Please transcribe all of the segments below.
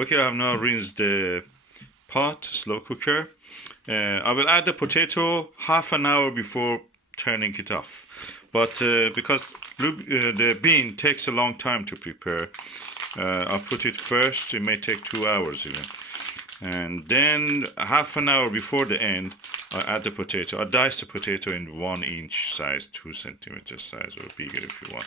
Okay, I have now rinsed the pot, slow cooker. I will add the potato half an hour before turning it off. But because the bean takes a long time to prepare, I'll put it first. It may take 2 hours even. And then half an hour before the end, I add the potato. I dice the potato in 1 inch size, 2 centimeter size, or bigger if you want.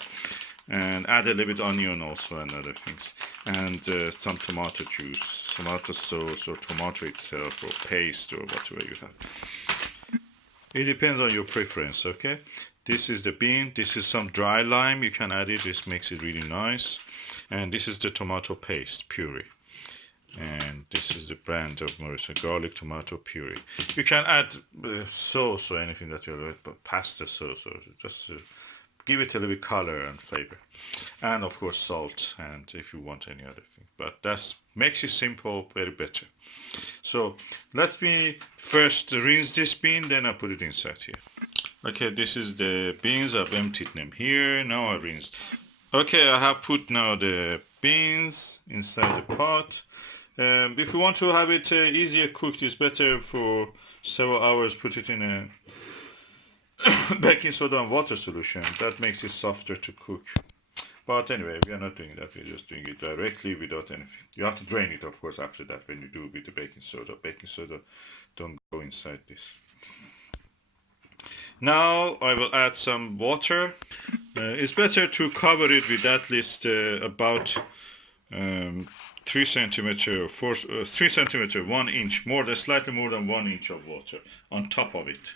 And add a little bit onion also and other things. And some tomato juice, tomato sauce, or tomato itself, or paste, or whatever you have. It depends on your preference, okay? This is the bean. This is some dry lime. You can add it. This makes it really nice. And this is the tomato paste, puree. And this is the brand of Morrisons, garlic tomato puree. You can add sauce or anything that you like, but pasta sauce, or just give it a little bit color and flavor. And of course salt, and if you want any other thing. But that makes it simple, very better. So let me first rinse this bean, then I put it inside here. Okay, this is the beans. I've emptied them here. Now I rinsed. Okay, I have put now the beans inside the pot. If you want to have it easier cooked, it's better for several hours. Put it in a baking soda and water solution. That makes it softer to cook. But anyway, we are not doing that. We're just doing it directly without anything. You have to drain it, of course, after that when you do with the baking soda. Baking soda don't go inside this. Now I will add some water. It's better to cover it with at least about 3 centimeter, 3 centimeter, 1 inch, slightly more than 1 inch of water on top of it.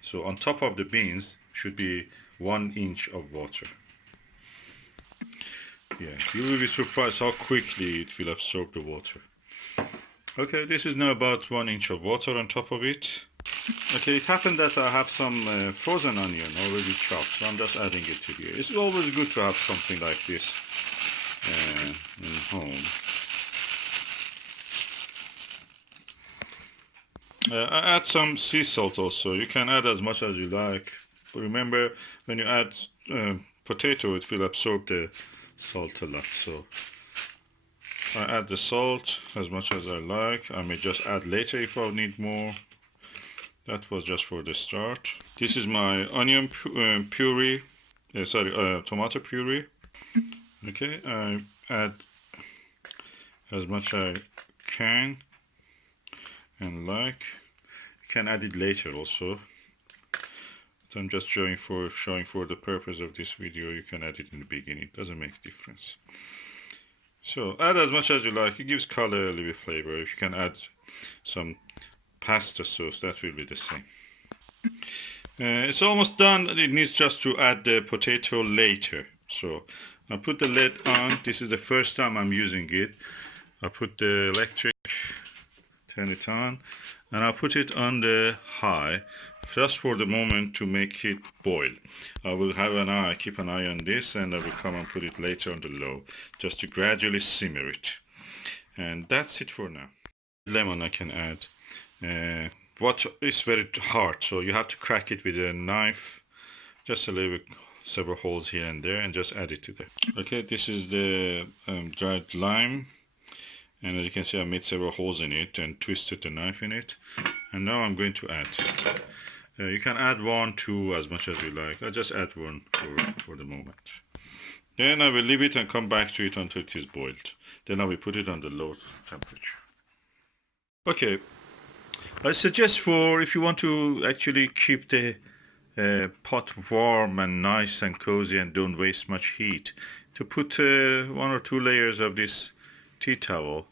So on top of the beans should be 1 inch of water. Yeah, you will be surprised how quickly it will absorb the water. Okay, this is now about 1 inch of water on top of it. Okay, it happened that I have some frozen onion already chopped, so I'm just adding it to here. It's always good to have something like this in home. I add some sea salt also. You can add as much as you like. But remember, when you add potato, it will absorb the salt a lot. So I add the salt as much as I like. I may just add later if I need more. That was just for the start. This is my onion puree, tomato puree. Okay, I add as much as I can and like. You can add it later also. So I'm just showing for the purpose of this video. You can add it in the beginning. It doesn't make a difference. So add as much as you like. It gives color, a little bit flavor. If you can add some pasta sauce, that will be the same. It's almost done. It needs just to add the potato later. So I put the lid on. This is the first time I'm using it. I put the electric, turn it on, and I put it on the high just for the moment to make it boil. I will have an eye, keep an eye on this, and I will come and put it later on the low just to gradually simmer it. And that's it for now. Lemon I can add. What is very hard, so you have to crack it with a knife, just a little bit, several holes here and there, and just add it to there. Okay, this is the dried lime, and as you can see I made several holes in it and twisted the knife in it, and now I'm going to add. You can add 1, 2 as much as you like. I just add 1 for the moment. Then I will leave it and come back to it until it is boiled. Then I will put it on the low temperature. Okay, I suggest for if you want to actually keep the pot warm and nice and cozy and don't waste much heat, to put 1 or 2 layers of this tea towel,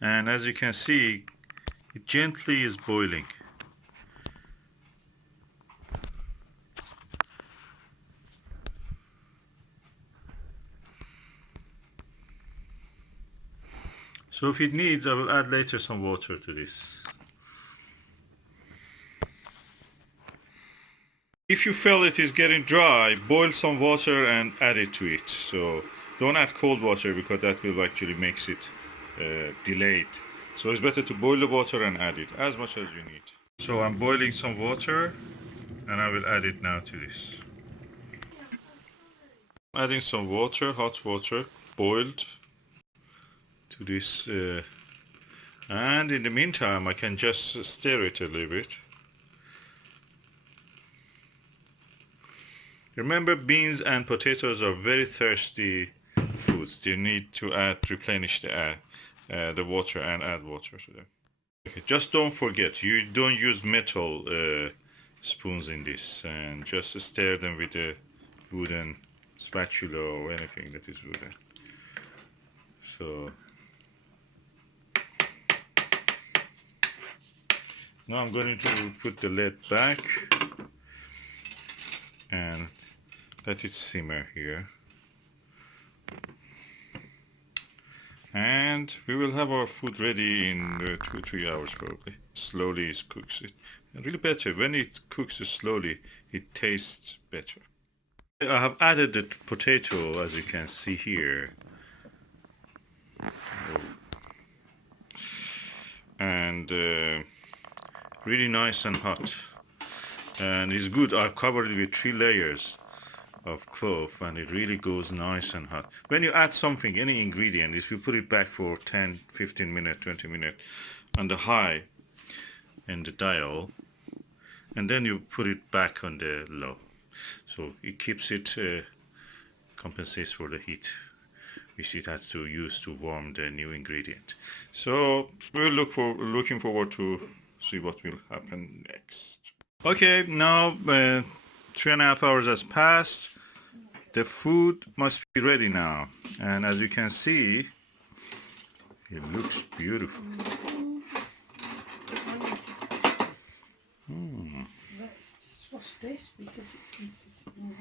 and as you can see it gently is boiling. So if it needs, I will add later some water to this. If you feel it is getting dry, boil some water and add it to it. So don't add cold water because that will actually makes it delayed. So it's better to boil the water and add it as much as you need. So I'm boiling some water and I will add it now to this. Adding some water, hot water, boiled, to this, and in the meantime I can just stir it a little bit. Remember, beans and potatoes are very thirsty foods. You need to replenish the water and add water to them. Okay, just don't forget, you don't use metal spoons in this, and just stir them with a wooden spatula or anything that is wooden. So now I'm going to put the lid back and let it simmer here, and we will have our food ready in 2-3 hours probably. Slowly it cooks it, and really better when it cooks slowly, it tastes better. I have added the potato, as you can see here, and really nice and hot, and it's good. I've covered it with 3 layers of cloth, and it really goes nice and hot. When you add something, any ingredient, if you put it back for 10, 15 minutes, 20 minutes on the high and the dial, and then you put it back on the low, so it keeps it, compensates for the heat which it has to use to warm the new ingredient. So we're looking forward to see what will happen next. Okay, now 3.5 hours has passed. The food must be ready now, and as you can see, it looks beautiful. Let's just wash this because it's been sitting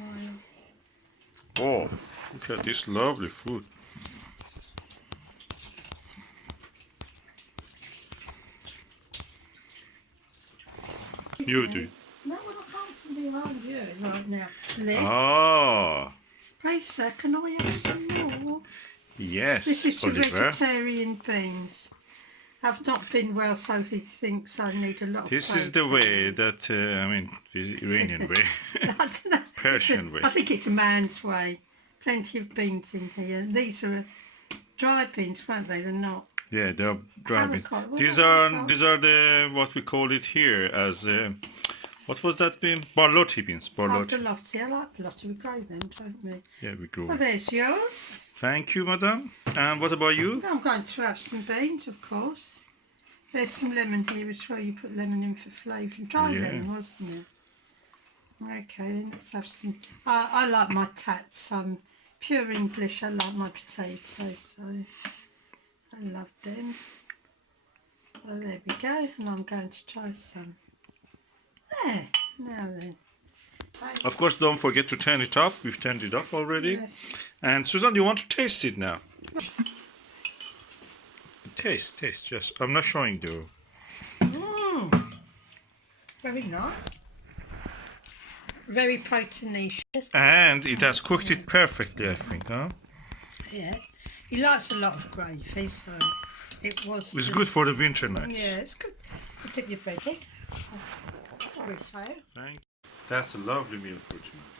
a while. Oh, look at this lovely food. You do. No, well, I can't be around you right now. Liv, Oh, pray sir, can I have some more? yes, This is to Oliver. vegetarian beans. I've not been well, so he thinks I need a lot This of is the way that, I mean, the Iranian way, I don't know. Persian way. I think it's a man's way. Plenty of beans in here. These are dry beans, weren't they? They're not. Yeah, they're dry beans. Haricot. What These about are haricot? the what we call it here as what was that bean? Barlotti beans. Barlotti. Belotti. I like belotti. We grow them, don't we? Yeah, we grow. Well, there's yours. Thank you, madam. And what about you? I'm going to have some beans, of course. There's some lemon here as well. You put lemon in for flavour. Dry Yeah. lemon, wasn't it? Okay, then let's have some. I like my tats. I'm pure English. I like my potatoes, so I love them. So there we go, and I'm going to try some. There, now then. Of course, don't forget to turn it off. We've turned it off already. Yes. And Susan, do you want to taste it now? Taste. Just, I'm not showing you. Very nice. Very proteinaceous. And it has cooked it perfectly, I think, huh? Yeah. He likes a lot of gravy, so it was. It's good for the winter nights. Yeah, it's good. Put up your bread. Sorry, so. Thank you. That's a lovely meal for tonight.